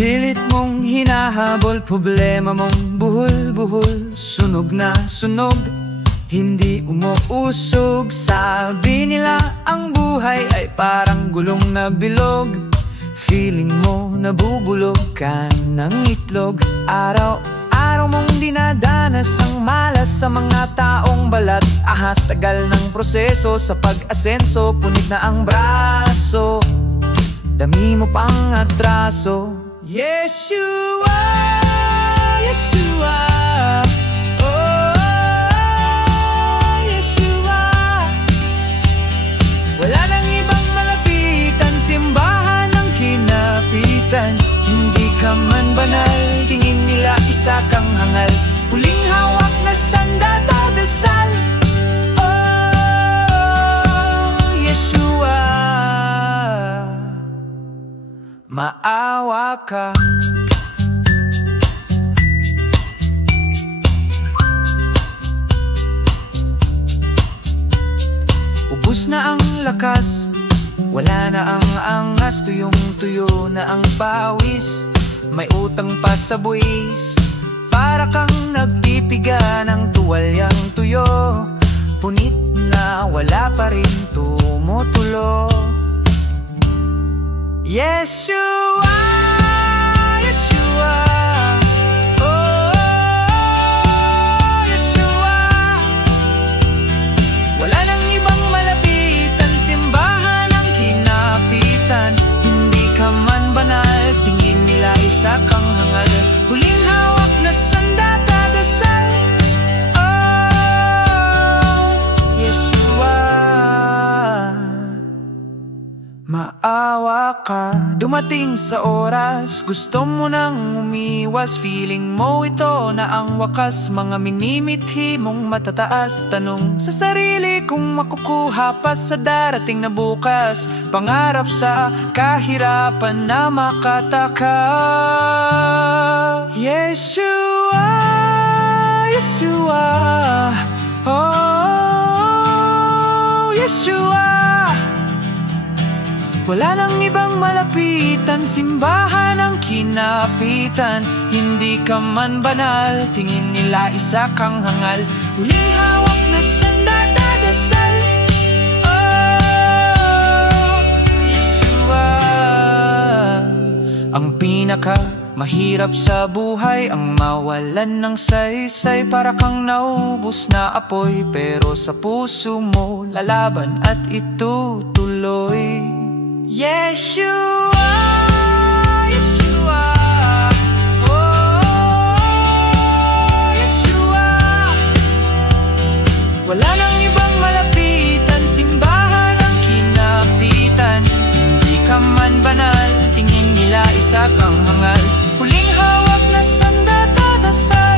Pilit mong hinahabol, problema mong buhol-buhol, sunog na sunog, hindi umuusog. Sabi nila ang buhay ay parang gulong na bilog. Feeling mo nabubulog ka ng itlog. Araw-araw mong dinadanas ang malas sa mga taong balat. Ahas tagal ng proseso sa pag-asenso, punit na ang braso, dami mo pang atraso. Yeshua, Yeshua, oh, Yeshua. Wala nang ibang malapitan, simbahan ang kinapitan. Hindi ka man banal, tingin nila isa kang hangal. Huling hawak na sandata dasal, oh, Yeshua. Maawa ka. Ubus na ang lakas, wala na ang angas, tuyong-tuyo na ang pawis, may utang pa sa buwis. Para kang nagpipiga ng tuwalyang tuyo, punit na wala pa rin tumutulo. Yeshua, Yeshua, oh, Yeshua. Wala nang ibang malapitan, simbahan ang kinapitan. Hindi ka man banal, tingin nila isa kang hangal. Huling hawak na sandata dasal, oh, Yeshua. Maawa ka. Dumating sa oras, gusto mo nang umiwas. Feeling mo ito na ang wakas, mga minimithi mong matataas. Tanong sa sarili kung makukuha pa sa darating na bukas. Pangarap sa kahirapan na makataka. Yeshua, Yeshua, oh, Yeshua. Wala nang ibang malapitan, simbahan ang kinapitan. Hindi ka man banal, tingin nila isa kang hangal. Huling hawak na sandata dasal, oh, Yeshua. Ang pinaka mahirap sa buhay ang mawalan ng saysay. Para kang naubos na apoy, pero sa puso mo lalaban at itutuloy. Yeshua, Yeshua, oh, Yeshua. Wala nang ibang malapitan, simbahan ang kinapitan. Hindi ka man banal, tingin nila isa kang hangal. Huling hawak na sandata dasal,